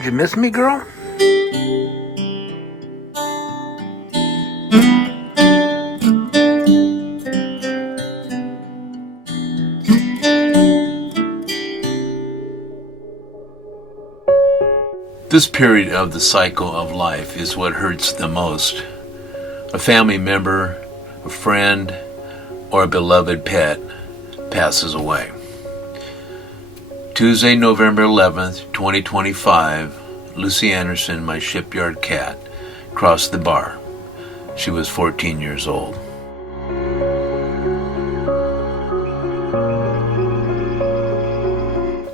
Did you miss me, girl? This period of the cycle of life is what hurts the most. A family member, a friend, or a beloved pet passes away. Tuesday, November 11th, 2025, Lucy Anderson, my Shipyard Cat, crossed the bar. She was 14 years old.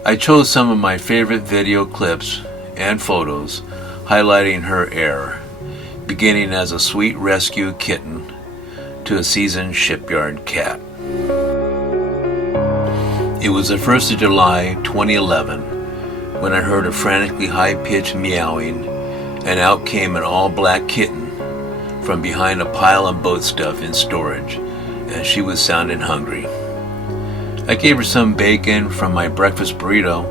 I chose some of my favorite video clips and photos highlighting her era, beginning as a sweet rescue kitten to a seasoned shipyard cat. It was the 1st of July 2011 when I heard a frantically high-pitched meowing, and out came an all-black kitten from behind a pile of boat stuff in storage, and she was sounding hungry. I gave her some bacon from my breakfast burrito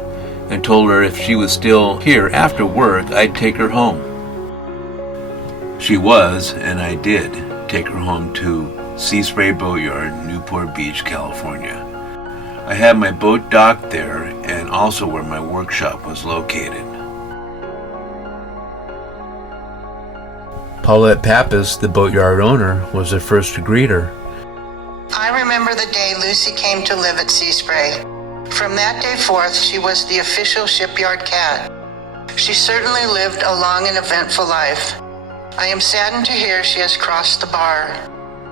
and told her if she was still here after work, I'd take her home. She was, and I did take her home to Sea Spray Boatyard, Newport Beach, California. I had my boat docked there and also where my workshop was located. Paulette Pappas, the boatyard owner, was the first to greet her. I remember the day Lucy came to live at Sea Spray. From that day forth, she was the official Shipyard Cat. She certainly lived a long and eventful life. I am saddened to hear she has crossed the bar.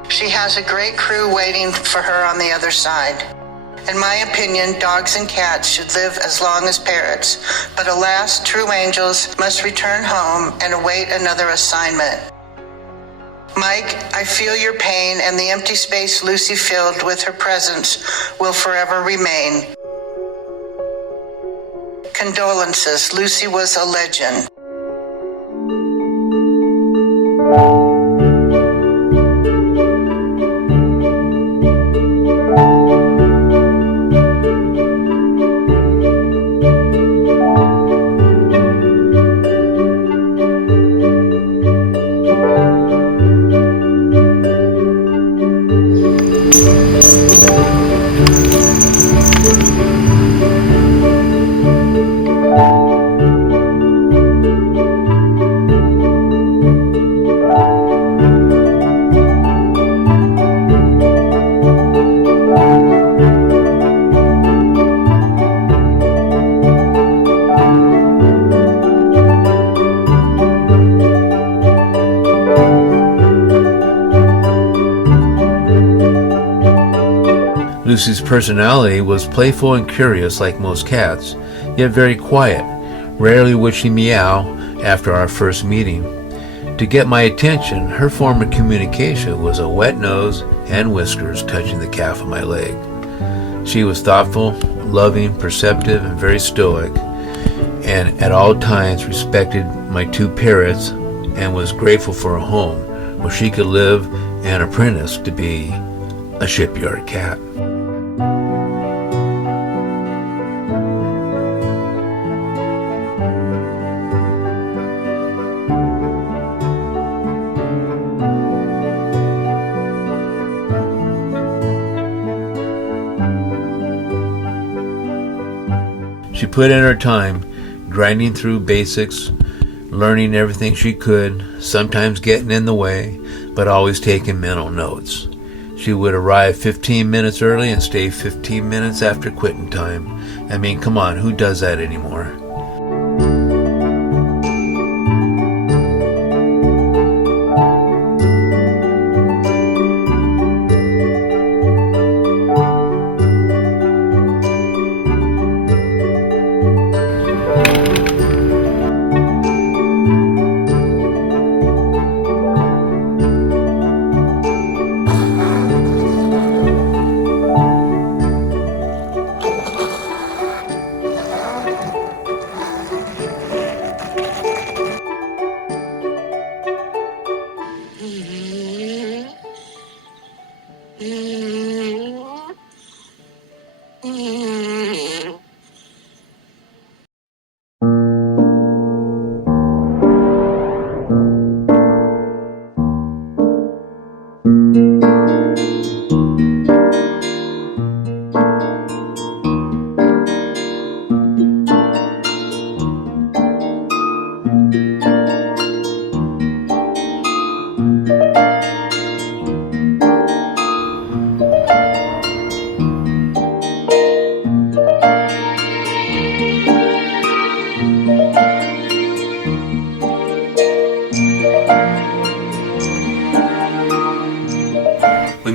She has a great crew waiting for her on the other side. In my opinion, dogs and cats should live as long as parrots, but alas, true angels must return home and await another assignment. Mike, I feel your pain, and the empty space Lucy filled with her presence will forever remain. Condolences, Lucy was a legend. Lucy's personality was playful and curious like most cats, yet very quiet. Rarely would she meow after our first meeting. To get my attention, her form of communication was a wet nose and whiskers touching the calf of my leg. She was thoughtful, loving, perceptive, and very stoic, and at all times respected my 2 parrots and was grateful for a home where she could live and apprentice to be a shipyard cat. She put in her time, grinding through basics, learning everything she could, sometimes getting in the way, but always taking mental notes. She would arrive 15 minutes early and stay 15 minutes after quitting time. I mean, come on, who does that anymore?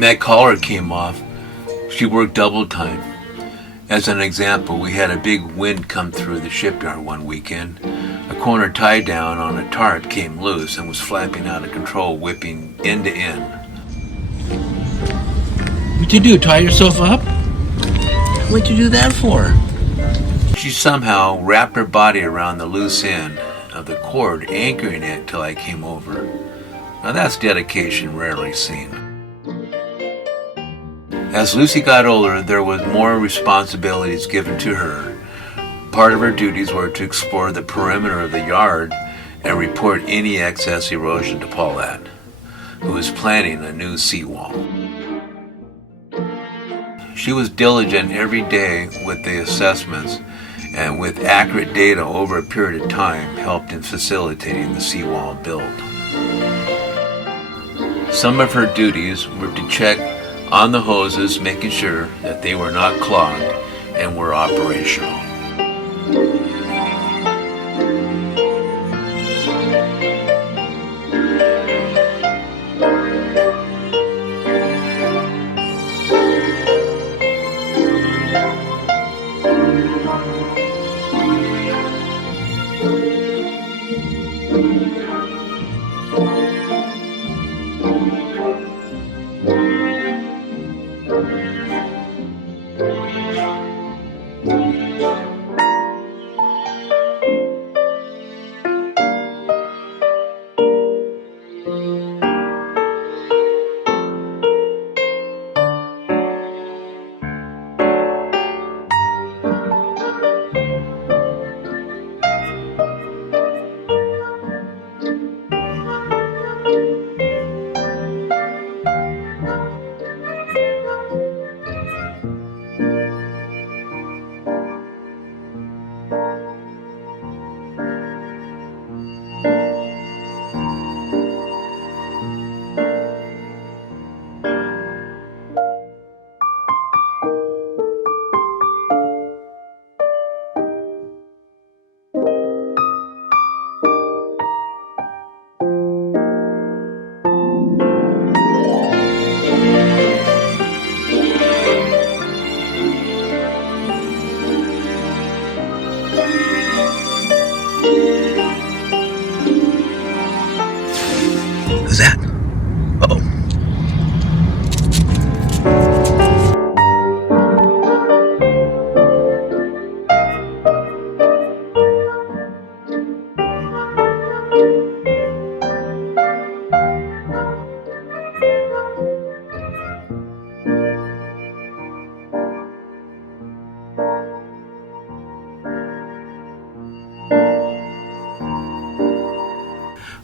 that collar came off, she worked double time. As an example, we had a big wind come through the shipyard one weekend. A corner tie down on a tarp came loose and was flapping out of control, whipping end to end. What'd you do, tie yourself up? What'd you do that for? She somehow wrapped her body around the loose end of the cord, anchoring it till I came over. Now that's dedication rarely seen. As Lucy got older, there was more responsibilities given to her. Part of her duties were to explore the perimeter of the yard and report any excess erosion to Paulette, who was planning a new seawall. She was diligent every day with the assessments, and with accurate data over a period of time helped in facilitating the seawall build. Some of her duties were to check on the hoses, making sure that they were not clogged and were operational. Who's that? Uh-oh.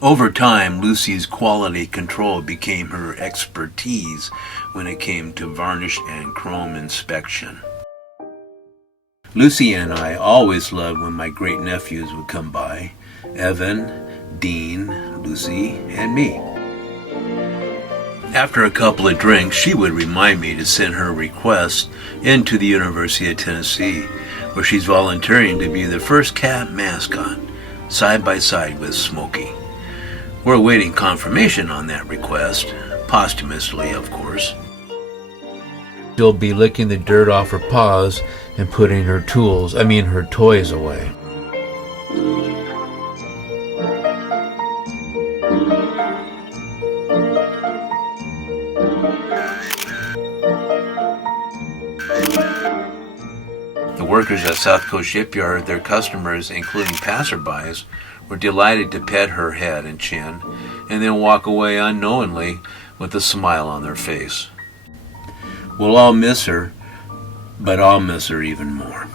Over time, Lucy's quality control became her expertise when it came to varnish and chrome inspection. Lucy and I always loved when my great-nephews would come by, Evan, Dean, Lucy, and me. After a couple of drinks, she would remind me to send her request into the University of Tennessee, where she's volunteering to be the first cat mascot, side by side with Smokey. We're awaiting confirmation on that request, posthumously, of course. She'll be licking the dirt off her paws and putting her toys away. The workers at South Coast Shipyard, their customers, including passerbys, were delighted to pet her head and chin, and then walk away unknowingly with a smile on their face. We'll all miss her, but I'll miss her even more.